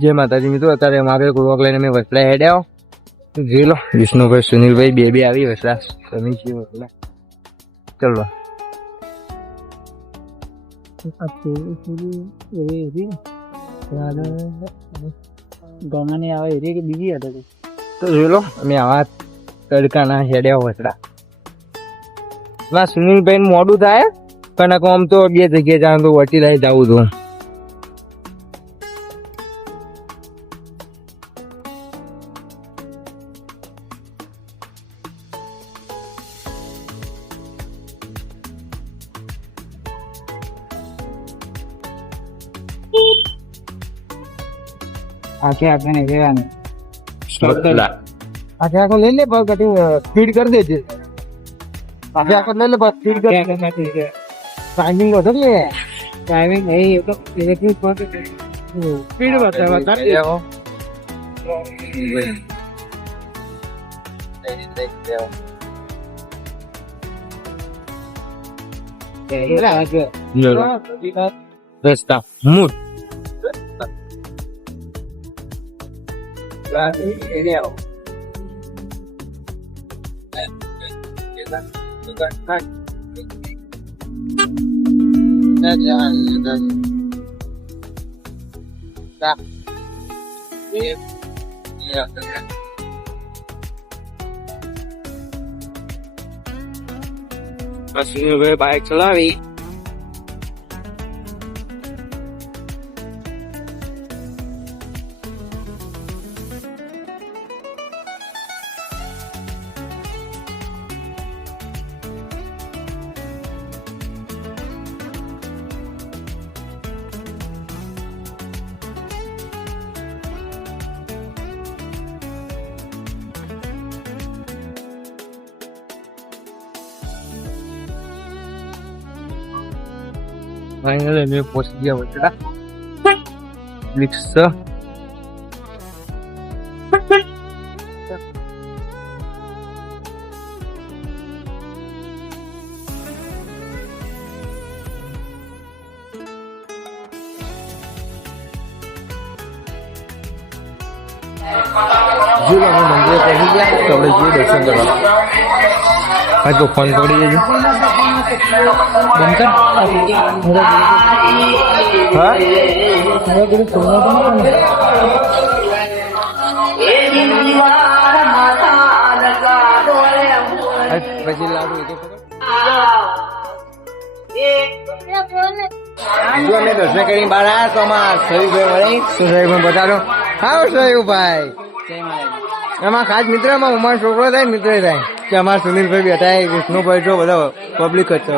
જય માતાજી મિત્રો, અત્યારે મારે કોક લઈને મેં વસલા હેડ્યા જોઈ લો. વિષ્ણુભાઈ, સુનિલભાઈ બે આવી વસલા તમે છીએ વસલા. ચલો ગમાની આવે એ કે બીજી હતી તો જોઈ લો. અમે આવા તડકાના હેડ્યા વસલા. સુનિલભાઈ મોડું થાય પણ આમ તો બે જગ્યાએ જાણ તો વટી રહી જવું હતું. આખે આખે ને કહેવાનું આખે આખો લઈ લે પગ કટિંગ ફીડ કરી દેજે. આખે આખો લઈ લે બસ ફીડ કરી ટાઈમિંગ હતો ને ટાઈમિંગ એ તો ઇલેક્ટ્રિક પર સ્પીડ બતાવવા કરી દેવો. રસ્તા મૂળ બાઈક ચલાવી ફાઇનલી મેં પહોંચી ગયા વચડા લિક્સ મંદિરે પહોંચી ગયા તો આપણે જઈએ દર્શન કરવા. હા તો ફોન પડી જજો. હા પછી લાડુ જો અમે દર્શન કરી બહાર આવ્યા તો અમારા શરીરભાઈ મળે. શું શરીરભાઈ બતાડો? હા શરીરભાઈ એમાં ખાસ મિત્ર એમાં ઉમર છોકરો થાય મિત્ર થાય કે અમારા સુનિલભાઈ બેઠા વિષ્ણુભાઈ જો બધા પબ્લિક જ તો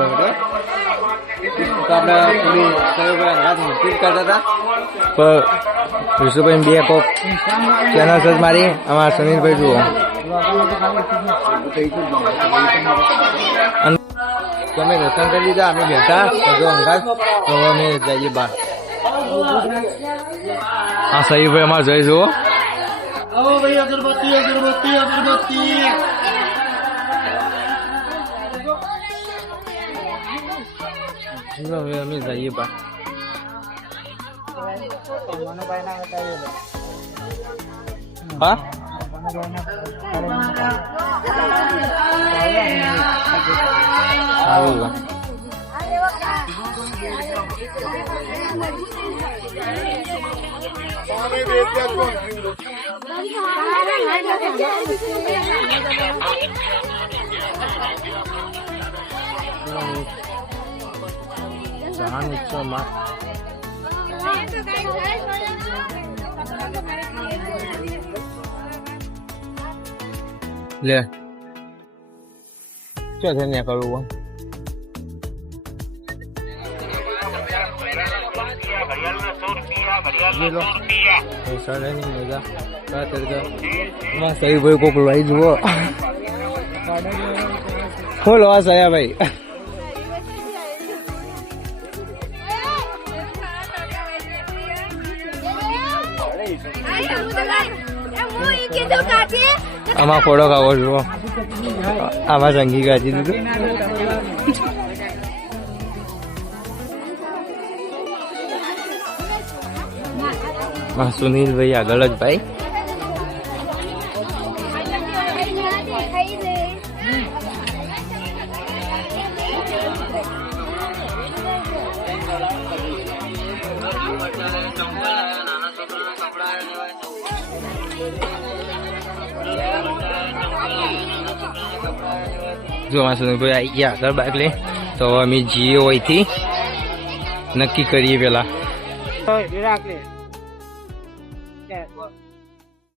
આપણે થોડી શરીરભાઈ કરતા હતા પણ વિષ્ણુભાઈ બે કોક ચેનલ સર્ચ મારી અમારા સુનિલભાઈ જુઓ. તમે દર્શન કરી લીધા અમે બેઠા બધો અંગાજ તો અમે જઈએ બહાર. હા શરીરભાઈ અમારે જઈ જુઓ. અગરબત્તી અગરબત્તી અગરબત્તી હવે અમે જઈએ બહાર. હા લે શું છે ને કરવું શરીરભાઈ કોક લઈ જુઓ. ખોલો આ સયા ભાઈ આમાં ફોટો કાવો જુઓ. આમાં સંગી કાઢી દીધું. સુનિલભાઈ આગળ જ ભાઈ. જો અમારા સુનિલભાઈ આવી ગયા આગળ બાઇક લઈ. તો હવે અમે જઈએ અહીંથી નક્કી કરીએ પેલા. રાખ લે